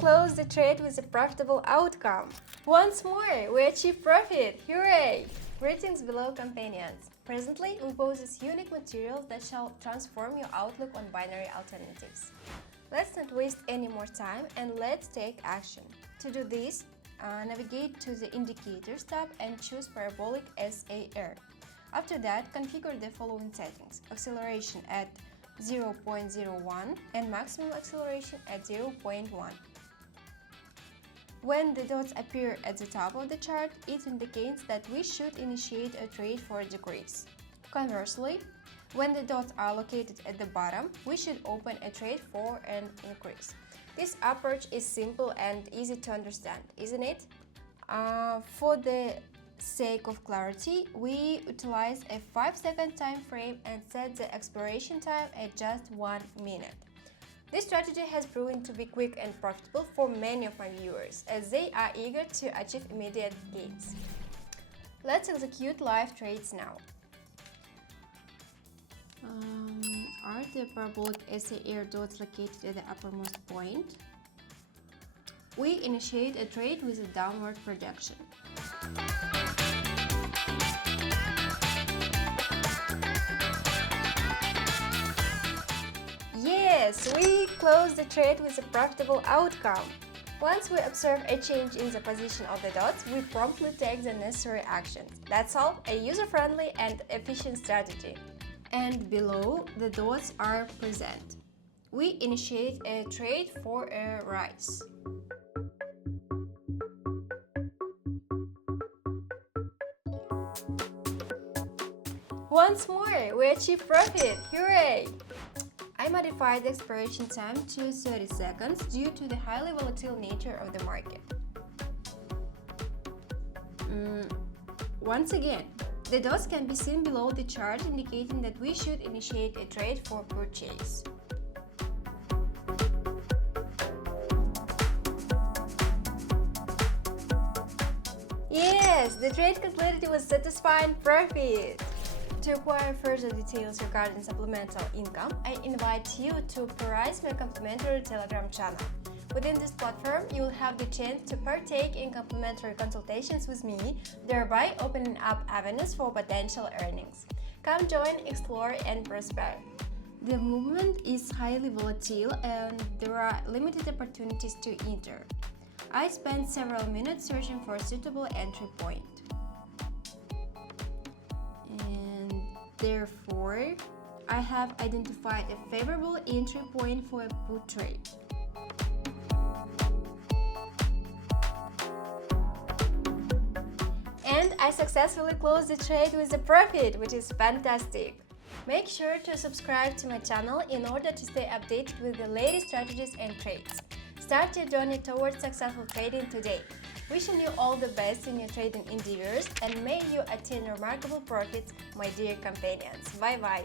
closed the trade with a profitable outcome. Once more, we achieved profit! Hooray! Greetings below companions. Presently, we possess unique materials that shall transform your outlook on binary alternatives. Let's not waste any more time and let's take action. To do this, navigate to the Indicators tab and choose Parabolic SAR. After that, configure the following settings: acceleration at 0.01 and maximum acceleration at 0.1. When the dots appear at the top of the chart, it indicates that we should initiate a trade for a decrease. Conversely, when the dots are located at the bottom, we should open a trade for an increase. This approach is simple and easy to understand, isn't it? For the sake of clarity, we utilize a 5-second time frame and set the expiration time at just 1 minute. This strategy has proven to be quick and profitable for many of my viewers, as they are eager to achieve immediate gains. Let's execute live trades now. Are the parabolic SAR dots located at the uppermost point? We initiate a trade with a downward projection. Yes, we closed the trade with a profitable outcome. Once we observe a change in the position of the dots, we promptly take the necessary actions. That's all, a user-friendly and efficient strategy. And below, the dots are present. We initiate a trade for a rise. Once more, we achieve profit! Hooray! I modified the expiration time to 30 seconds due to the highly volatile nature of the market. Once again, the dots can be seen below the chart, indicating that we should initiate a trade for purchase. Yes, the trade completed with satisfying profit! To acquire further details regarding supplemental income, I invite you to peruse my complimentary Telegram channel. Within this platform, you will have the chance to partake in complimentary consultations with me, thereby opening up avenues for potential earnings. Come join, explore, and prosper. The movement is highly volatile and there are limited opportunities to enter. I spent several minutes searching for a suitable entry point. Therefore, I have identified a favorable entry point for a put trade. And I successfully closed the trade with a profit, which is fantastic. Make sure to subscribe to my channel in order to stay updated with the latest strategies and trades. Start your journey towards successful trading today. Wishing you all the best in your trading endeavors and may you attain remarkable profits, my dear companions. Bye bye!